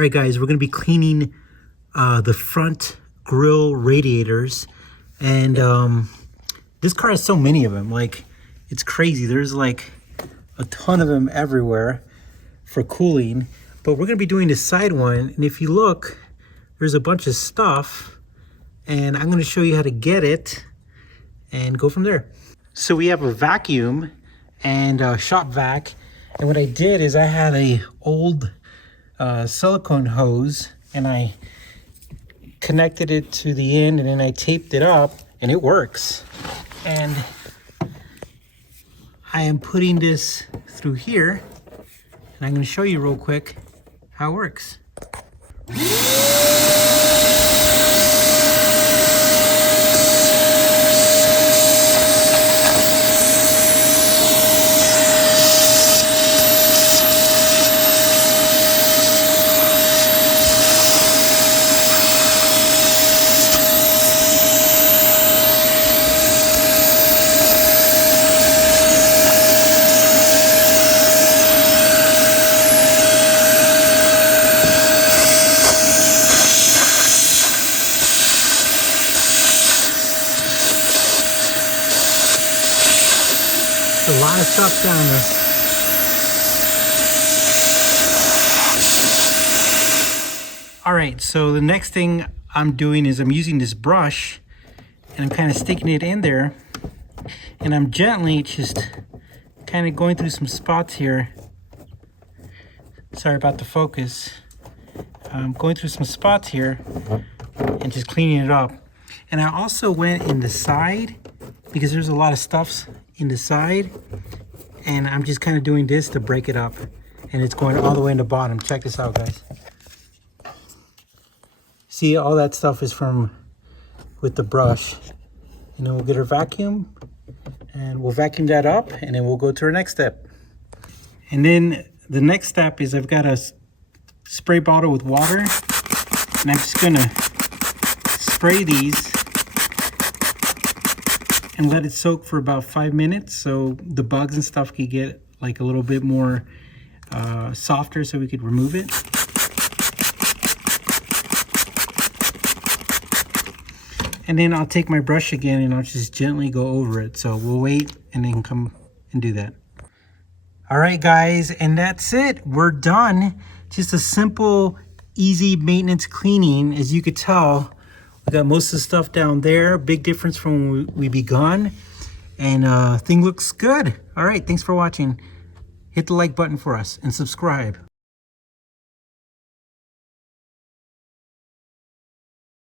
All right, guys, we're going to be cleaning the front grille radiators. And this car has so many of them. Like, it's crazy. There's like a ton of them everywhere for cooling. But we're going to be doing the side one. And if you look, there's a bunch of stuff. And I'm going to show you how to get it and go from there. So we have a vacuum and a shop vac. And what I did is I had a old silicone hose and I connected it to the end and then I taped it up and it works. And I am putting this through here and I'm going to show you real quick how it works. A lot of stuff down there. All right, so the next thing I'm doing is I'm using this brush and I'm kind of sticking it in there and I'm gently just kind of going through some spots here. Sorry about the focus. I'm going through some spots here and just cleaning it up. And I also went in the side because there's a lot of stuff in the side, and I'm just kind of doing this to break it up, and it's going all the way in the bottom. Check this out, guys. See, all that stuff is from with the brush. And then we'll get our vacuum and we'll vacuum that up, and then we'll go to our next step. And then the next step is I've got a spray bottle with water, and I'm just gonna spray these and let it soak for about 5 minutes so the bugs and stuff could get like a little bit more softer so we could remove it. And then I'll take my brush again and I'll just gently go over it. So we'll wait and then come and do that. All right, guys, and that's it. We're done. Just a simple, easy maintenance cleaning. As you could tell, we got most of the stuff down there. Big difference from when we begun. And thing looks good. All right, thanks for watching. Hit the like button for us and subscribe.